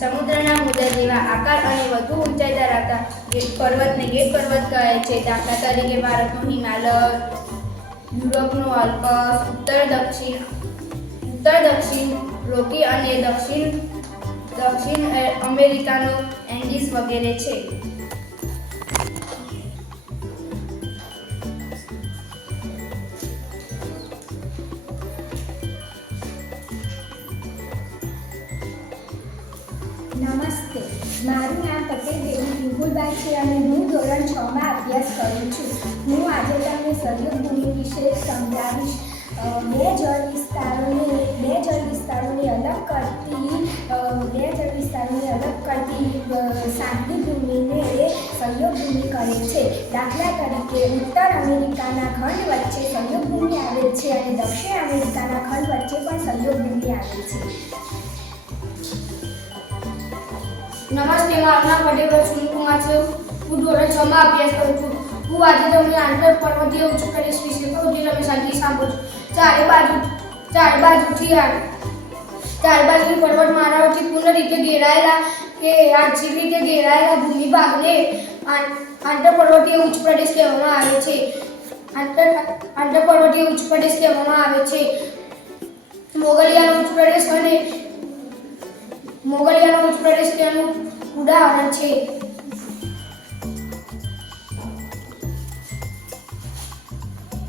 સમુદ્રના મુદ્દા જેવા આકાર અને વધુ ઊંચાઈ ધરાવતા પર્વતને ગીર પર્વત કહે છે. દાખલા તરીકે, ભારતનું હિમાલય યુરોપનું આલ્પસ ઉત્તર દક્ષિણ ઉત્તર દક્ષિણ રોકી અને દક્ષિણ દક્ષિણ અમેરિકાનો એન્ડીઝ વગેરે છે. નમસ્તે મારું નામ પટેલ દેવી વિપુલભાઈ છે અને હું ધોરણ છ માં અભ્યાસ કરું છું. હું આજે તમને સહયોગ ભૂમિ વિશે સમજાવીશ. બે જળ વિસ્તારોને બે જળ વિસ્તારોને અલગ કરતી બે જળ વિસ્તારોને અલગ કરતી શાંતિ ભૂમિને એ સહયોગ ભૂમિ કહે છે. દાખલા તરીકે ઉત્તર અમેરિકાના ખંડ વચ્ચે સહયોગ ભૂમિ આવે છે અને દક્ષિણ અમેરિકાના ખંડ વચ્ચે પણ સહયોગ ભૂમિ આવે છે. નમસ્તે મારું નામ પટેલ રશ્મિ કુમાર છે. હું ધોરણ છ માં અભ્યાસ કરું છું. હું આજે તમને આંતર પર્વતીય ઉચ્ચ પ્રદેશ વિશે કહું જે તમે શાંતિ સાંભળો ચારે બાજુ, ચારે બાજુથી આ- બાજુ પર્વત મારાઓથી પૂર્ણ રીતે ઘેરાયેલા કે આંશિક રીતે ઘેરાયેલા ભૂમિભાગને ભાગને આંતર પર્વતીય ઉચ્ચ પ્રદેશ કહેવામાં આવે છે. આંતર આંતર પર્વતીય ઉચ્ચ પ્રદેશ કહેવામાં આવે છે. મોગલિયાનો ઉચ્ચ પ્રદેશ અને મોગલિયાનો ઉચ્ચ પ્રદેશ તેનું ઉદાહરણ છે.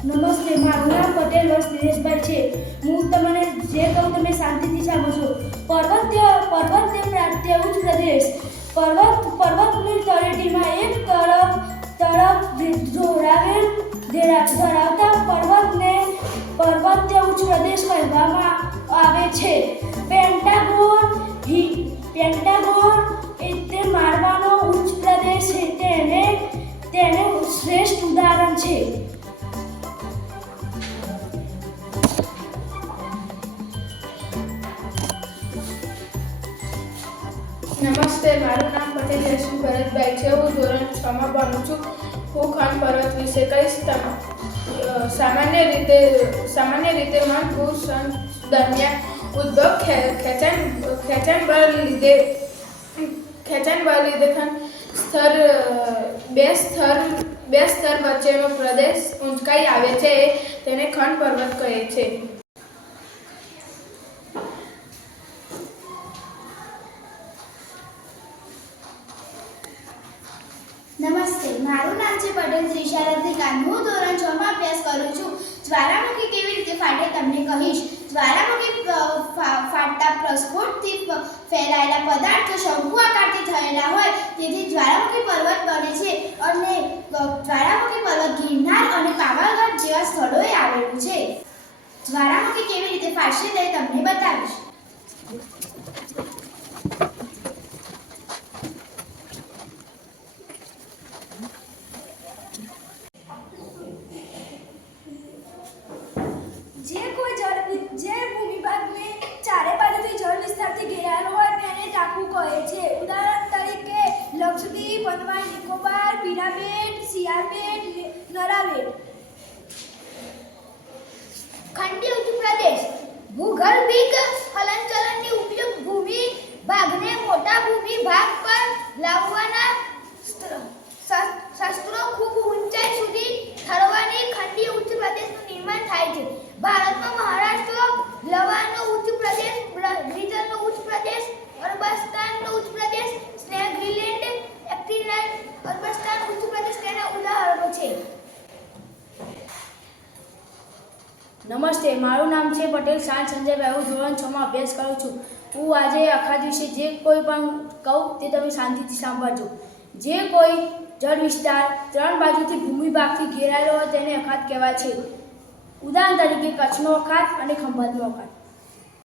નમસ્તે, મારું નામ પટેલ વર્ષ દિનેશભાઈ છે. હું તમને જે કહું તમે શાંતિથી સાંભળજો પર્વત પર્વતીય છે. નમસ્તે, મારું નામ પટેલ યશુ ભરતભાઈ છે. હું ધોરણ છમાં ભણું છું. હું ખંડ પર્વત વિશે કહીશ સામાન્ય રીતે સામાન્ય રીતે મહાપુરુષણ દરમિયાન ઉદ્ભવ ખેંચાણ ખેંચાણ બળ લીધે, ખેંચાણ બળ લીધે ખંડ સ્તર, બે સ્તર બે સ્તર વચ્ચેનો પ્રદેશ ઊંચકાઈ આવે છે તેને ખંડ પર્વત કહે છે. નમસ્તે, મારું નામ છે પટેલ ત્રિશારથી કાન હું ધોરણ છ માં અભ્યાસ કરું છું. જ્વાળામુખી કેવી રીતે ફાટે તમને કહીશ. જ્વાળામુખી ફેલાયેલા પદાર્થો શંકુ આકારથી થયેલા હોય, તેથી જ્વાળામુખી પર્વત બને છે અને જ્વાળામુખી પર્વત ગિરનાર અને પાવાગઢ જેવા સ્થળોએ આવેલું છે. જ્વાળામુખી કેવી રીતે ફાટશે તે તમને બતાવીશ. જે કોઈ જળ, જે ભૂમિભાગને ચારે બાજુથી જળ વિસ્તારથી ઘેરાયેલો હોય તેને કહે છે. ઉદાહરણ તરીકે, લક્ષદ્વીપ અંદમાન નિકોબાર પિરામિડ સિયાબેટ નરાબેટ. ખંડી ઉચ્ચ પ્રદેશ ભૂગર્ભિક હલનચલનની ઉપયોગ ભૂમિ, ભાગને મોટા ભૂમિ ભાગ પર લાવવાના સ્ત્ર- શ- શસ્ત્રો ખૂબ ઊંચાઈ સુધી ઠરવાની ખંડી ઉચ્ચ પ્રદેશનું નિર્માણ થાય છે ભારતમાં મહારાષ્ટ્ર લવાનો ઉચ્ચ પ્રદેશ બ્ર- બ્રિટનનો ઉચ્ચ પ્રદેશ અરબસ્તાનનો ઉચ્ચ પ્રદેશ સ્નેગરીલેન્ડ એક્ટિલેન્ડ અરબસ્તાન ઉચ્ચ પ્રદેશ તેના ઉદાહરણો છે નમસ્તે, મારું નામ છે પટેલ શાંત સંજયભાઈ હું ધોરણ છમાં અભ્યાસ કરું છું. હું આજે આખા વિશે જે કોઈ પણ કહું તે તમે શાંતિથી સાંભળજો. જે કોઈ જળ વિસ્તાર ત્રણ બાજુથી ભૂમિભાગથી ઘેરાયેલો હોય તેને અખાત કહેવાય છે. ઉદાહરણ તરીકે કચ્છનો અખાત અને ખંભાતનો અખાત.